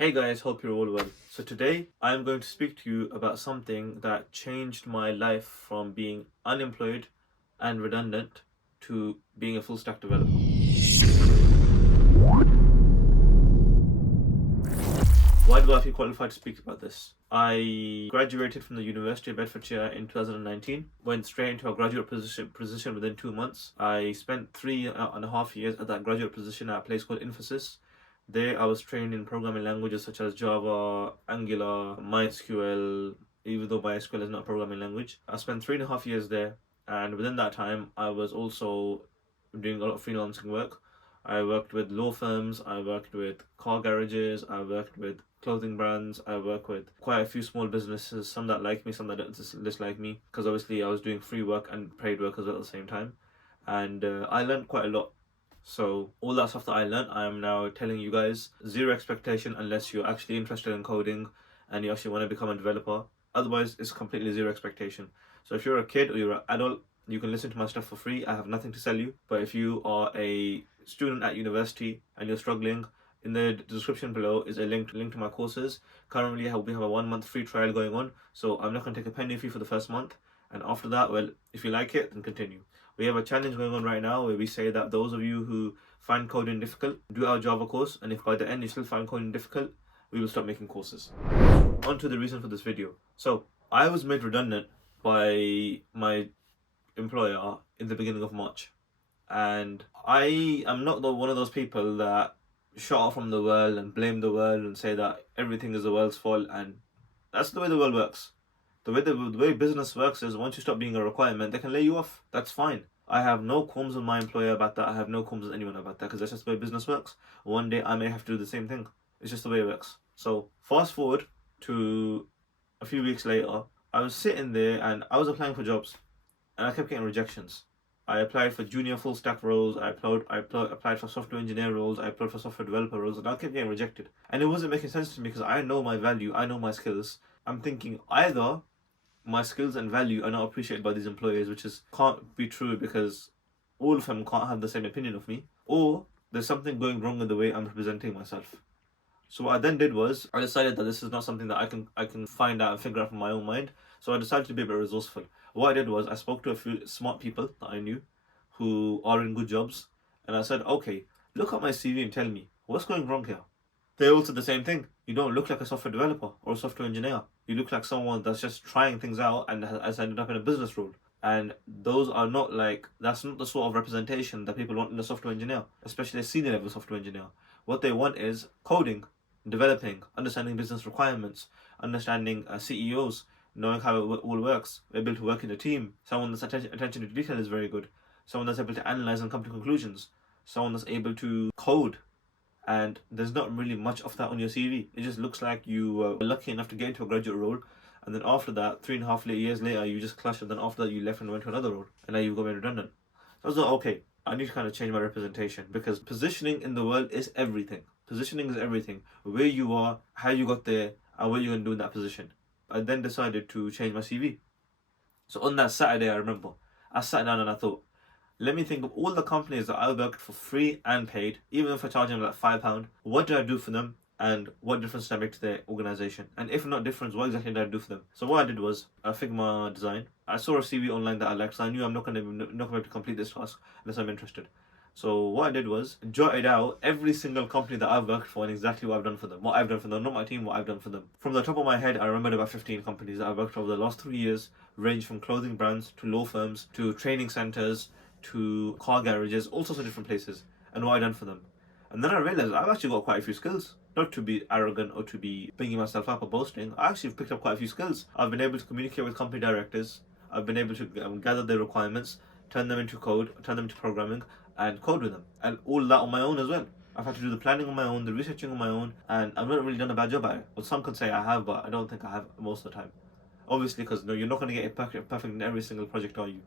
Hey guys, hope you're all well. So today I'm going to speak to you about something that changed my life from being unemployed and redundant to being a full stack developer. Why do I feel qualified to speak about this? I graduated from the University of Bedfordshire in 2019, went straight into a graduate position within 2 months. I spent 3.5 years at that graduate position at a place called Infosys. There, I was trained in programming languages such as Java, Angular, MySQL, even though MySQL is not a programming language. I spent 3.5 years there, and within that time, I was also doing a lot of freelancing work. I worked with law firms, I worked with car garages, I worked with clothing brands, I work with quite a few small businesses, some that like me, some that don't dislike me, because obviously I was doing free work and paid work as well at the same time. And I learned quite a lot. So all that stuff that I learned, I am now telling you guys. Zero expectation unless you're actually interested in coding and you actually want to become a developer. Otherwise, it's completely zero expectation. So if you're a kid or you're an adult, you can listen to my stuff for free. I have nothing to sell you. But if you are a student at university and you're struggling, in the description below is a link to my courses. Currently, we have a 1 month free trial going on. So I'm not going to take a penny fee for the first month. And after that, well, if you like it, then continue. We have a challenge going on right now where we say that those of you who find coding difficult, do our Java course, and if by the end you still find coding difficult, we will stop making courses. On to the reason for this video. So, I was made redundant by my employer in the beginning of March. And I am not one of those people that shut off from the world and blame the world and say that everything is the world's fault, and that's the way the world works. The way business works is once you stop being a requirement, they can lay you off. That's fine. I have no qualms with my employer about that. I have no qualms with anyone about that because that's just the way business works. One day I may have to do the same thing. It's just the way it works. So fast forward to a few weeks later, I was sitting there and I was applying for jobs, and I kept getting rejections. I applied for junior full stack roles. I applied for software engineer roles. I applied for software developer roles, and I kept getting rejected. And it wasn't making sense to me because I know my value. I know my skills. I'm thinking either my skills and value are not appreciated by these employers, which is can't be true because all of them can't have the same opinion of me, or there's something going wrong with the way I'm representing myself. So what I then did was I decided that this is not something that I can find out and figure out from my own mind. So I decided to be a bit resourceful. What I did was I spoke to a few smart people that I knew who are in good jobs, and I said, okay, look at my CV and tell me what's going wrong here. They all said the same thing. You don't look like a software developer or a software engineer. You look like someone that's just trying things out and has ended up in a business role. And that's not the sort of representation that people want in a software engineer, especially a senior level software engineer. What they want is coding, developing, understanding business requirements, understanding CEOs, knowing how it all works, able to work in a team, someone that's attention to detail is very good, someone that's able to analyze and come to conclusions, someone that's able to code. And there's not really much of that on your CV. It just looks like you were lucky enough to get into a graduate role, and then after that, 3.5 years later, you just clashed, and then after that, you left and went to another role, and now you've got made redundant. So I was like, okay, I need to kind of change my representation because positioning in the world is everything. Positioning is everything. Where you are, how you got there, and what you're going to do in that position. I then decided to change my CV. So on that Saturday, I remember, I sat down and I thought, let me think of all the companies that I worked for free and paid, even if I charge them like £5. What did I do for them, and what difference did I make to their organization? And if not difference, what exactly did I do for them? So what I did was a Figma design. I saw a CV online that I liked, so I knew I'm not going to be able to complete this task unless I'm interested. So what I did was jotted out every single company that I've worked for and exactly what I've done for them. What I've done for them, not my team, what I've done for them. From the top of my head, I remembered about 15 companies that I've worked for over the last 3 years, range from clothing brands to law firms to training centers to car garages, all sorts of different places, and what I've done for them. And then I realized I've actually got quite a few skills. Not to be arrogant or to be bringing myself up or boasting, I actually have picked up quite a few skills. I've been able to communicate with company directors. I've been able to gather their requirements, turn them into code, turn them into programming, and code with them. And all that on my own as well. I've had to do the planning on my own, the researching on my own, and I've not really done a bad job at it. Well, some could say I have, but I don't think I have most of the time. Obviously, because no, you're not going to get it perfect in every single project, are you?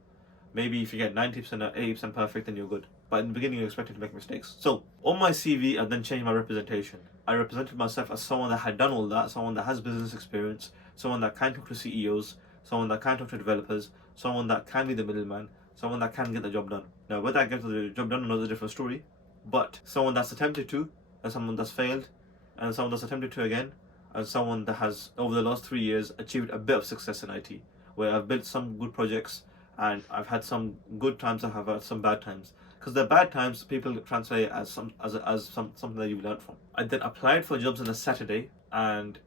Maybe if you get 90% or 80% perfect, then you're good. But in the beginning, you're expected to make mistakes. So, on my CV, I then changed my representation. I represented myself as someone that had done all that, someone that has business experience, someone that can talk to CEOs, someone that can talk to developers, someone that can be the middleman, someone that can get the job done. Now, whether I get the job done or not is a different story, but someone that's attempted to, and someone that's failed, and someone that's attempted to again, and someone that has over the last 3 years achieved a bit of success in IT, where I've built some good projects and I've had some good times, I have had some bad times. Because the bad times people translate as something that you've learned from. I then applied for jobs on a Saturday, and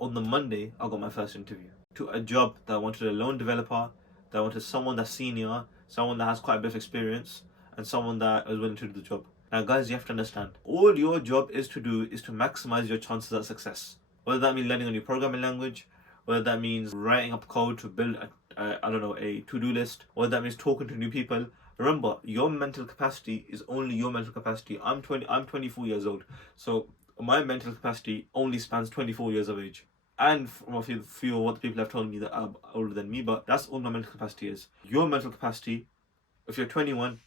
on the Monday I got my first interview to a job that wanted a loan developer, that wanted someone that's senior, someone that has quite a bit of experience, and someone that is willing to do the job. Now, guys, you have to understand, all your job is to do is to maximize your chances at success. Whether that means learning a new programming language, whether that means writing up code to build a to-do list, whether that means talking to new people. Remember, your mental capacity is only your mental capacity. I'm 24 years old, so my mental capacity only spans 24 years of age. And from a few of what the people have told me that are older than me, but that's all my mental capacity is. Your mental capacity, if you're 21,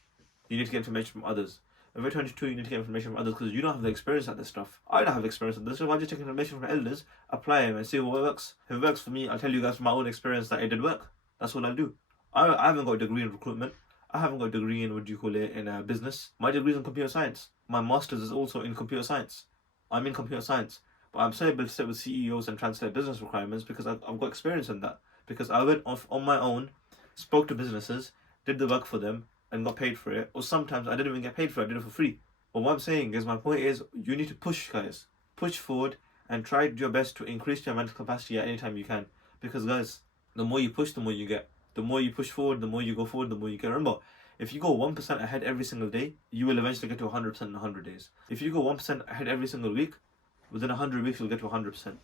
you need to get information from others. If you're 22, you need to get information from others because you don't have the experience at this stuff. I don't have experience at this, so I just take information from elders, apply them, and see what works. If it works for me, I'll tell you guys from my own experience that it did work. That's what I'll do. I haven't got a degree in recruitment. I haven't got a degree in, in business. My degree is in computer science. My master's is also in computer science. I'm in computer science. But I'm still able to sit with CEOs and translate business requirements because I've got experience in that. Because I went off on my own, spoke to businesses, did the work for them, and got paid for it. Or sometimes I didn't even get paid for it, I did it for free. But what I'm saying is, my point is, you need to push, guys. Push forward and try your best to increase your mental capacity at any time you can. Because, guys, the more you push, the more you get. The more you push forward, the more you go forward, the more you get. Remember, if you go 1% ahead every single day, you will eventually get to 100% in 100 days. If you go 1% ahead every single week, within 100 weeks, you'll get to 100%.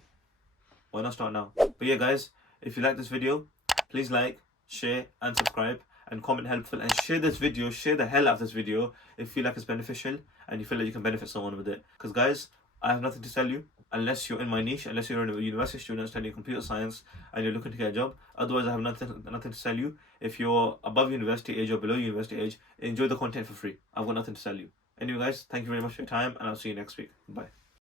Why not start now? But yeah, guys, if you like this video, please like, share, and subscribe, and comment helpful, and share this video, share the hell out of this video if you feel like it's beneficial and you feel like you can benefit someone with it. Because, guys, I have nothing to sell you unless you're in my niche, unless you're a university student studying computer science and you're looking to get a job. Otherwise, I have nothing to sell you. If you're above university age or below university age, enjoy the content for free. I've got nothing to sell you. Anyway, guys, thank you very much for your time, and I'll see you next week. Bye.